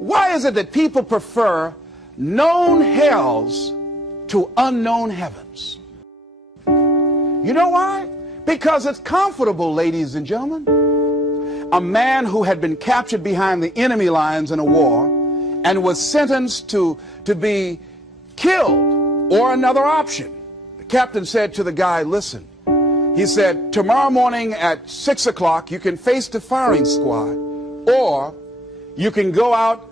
Why is it that people prefer known hells to unknown heavens? You know why? Because it's comfortable, ladies and gentlemen. A man who had been captured behind the enemy lines in a war and was sentenced to be killed, or another option. The captain said to the guy, listen, he said, tomorrow morning at 6 o'clock, you can face the firing squad, or you can go out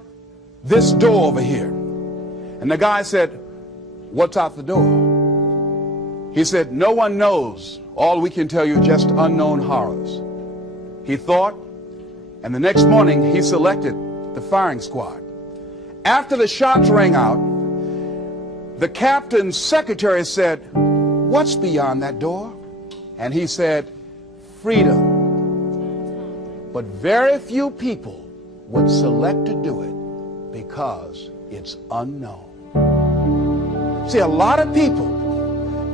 this door over here. And the guy said, what's out the door? He said, no one knows. All we can tell you just unknown horrors. He thought, and the next morning he selected the firing squad. After the shots rang out, the captain's secretary said, what's beyond that door? And he said, freedom. But very few people would select to do it because it's unknown. See, a lot of people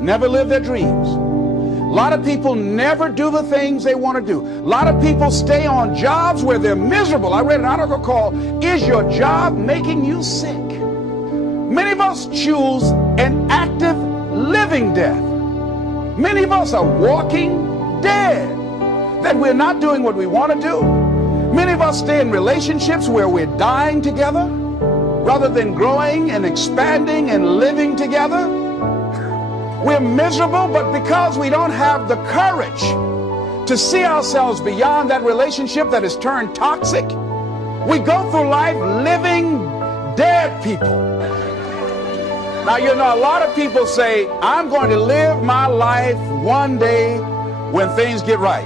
never live their dreams. A lot of people never do the things they want to do. A lot of people stay on jobs where they're miserable. I read an article called, Is Your Job Making You Sick? Many of us choose an active living death. Many of us are walking dead, that we're not doing what we want to do. Many of us stay in relationships where we're dying together rather than growing and expanding and living together. We're miserable, but because we don't have the courage to see ourselves beyond that relationship that has turned toxic, we go through life living dead people. Now, you know, a lot of people say, I'm going to live my life one day when things get right.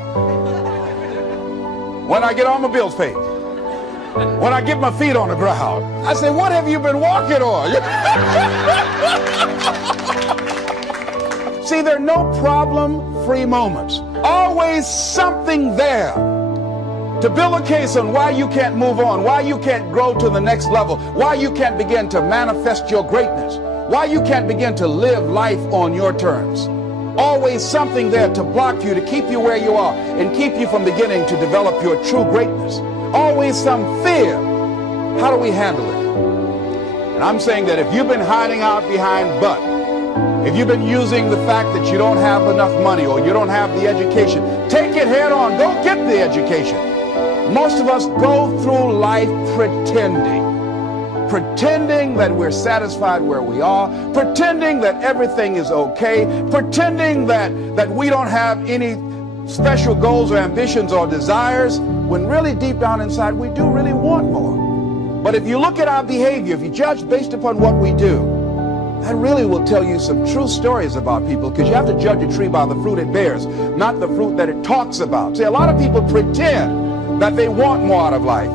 When I get all my bills paid. When I get my feet on the ground. I say, what have you been walking on? See, there are no problem-free moments. Always something there to build a case on why you can't move on, why you can't grow to the next level, why you can't begin to manifest your greatness, why you can't begin to live life on your terms. Always something there to block you, to keep you where you are, and keep you from beginning to develop your true greatness. Always some fear. How do we handle it? And I'm saying that if you've been hiding out behind but, if you've been using the fact that you don't have enough money or you don't have the education, take it head on. Go get the education. Most of us go through life pretending that we're satisfied where we are, pretending that everything is okay, pretending that we don't have any special goals or ambitions or desires, when really deep down inside we do really want more. But if you look at our behavior, if you judge based upon what we do, that really will tell you some true stories about people, because you have to judge a tree by the fruit it bears, not the fruit that it talks about. See, a lot of people pretend that they want more out of life,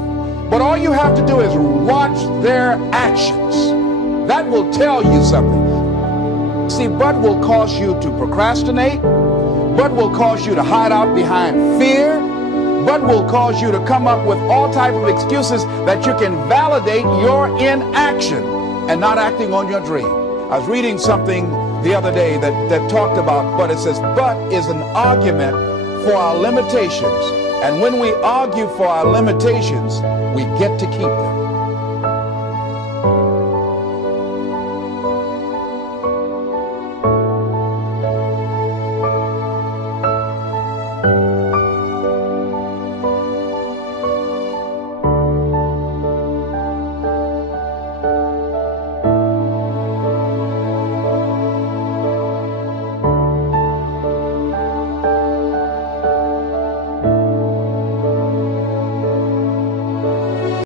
but all you have to do is watch their actions. That will tell you something. See, but will cause you to procrastinate, but will cause you to hide out behind fear, but will cause you to come up with all type of excuses that you can validate your inaction and not acting on your dream. I was reading something the other day that talked about but. It says, but is an argument for our limitations. And when we argue for our limitations, we get to keep them.